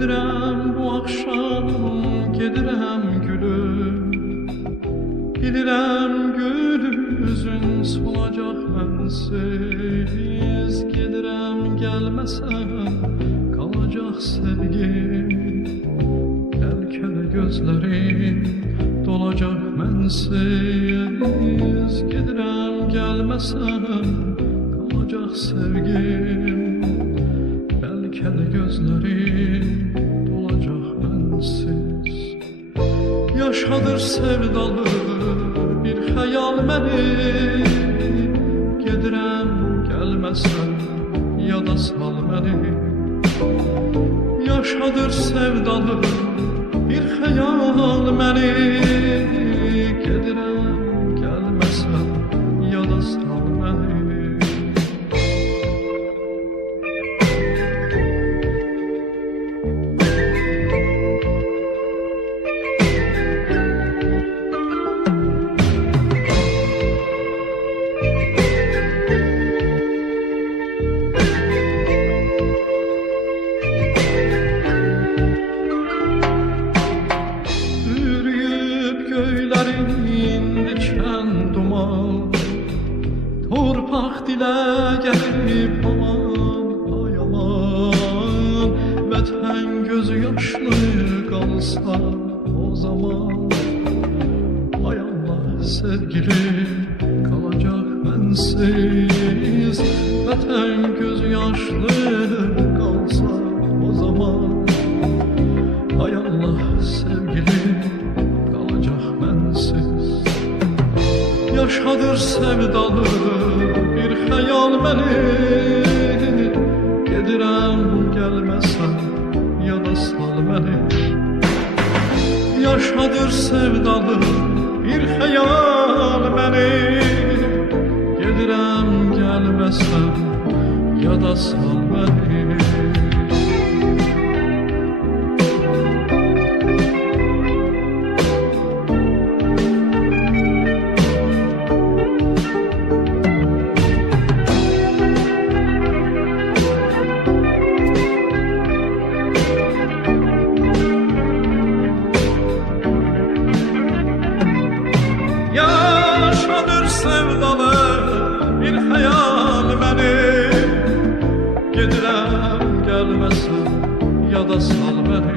Gedirəm bu axşam, gedirəm gülüm. Bilirəm gül üzün solacaq mənsiz. Gedirəm gəlməsən qalacaq sevgim. Bəlkə də gözlərin dolacaq mənsiz. Gedirəm gəlməsən qalacaq sevgim. Bəlkə də gözlərin dolacaq mənsiz. Yaşadır sevdalı bir xəyal məni. Gedirəm gəlməsən yada sal məni. Yaşadır sevdalı bir xəyal məni. Gedirəm gəlməsən yada sal məni. Diken duman, torpaq dilə gəlib aman, ay aman. Vətən gözü yaşlı qalsa o zaman, ay Allah sevgili qalacaq mənsiz. Vətən gözü yaşlı qalsa o zaman, ay Allah sevgili qalacaq mənsiz. Yaşadır sevdalı bir xəyal məni. Gedirəm gəlməsən yada sal məni. Yaşadır sevdalı bir xəyal məni. Gedirəm gəlməsən yada sal məni. Yaşadır sevdalı bir xəyal məni. Gedirəm gəlməsən yada sal məni.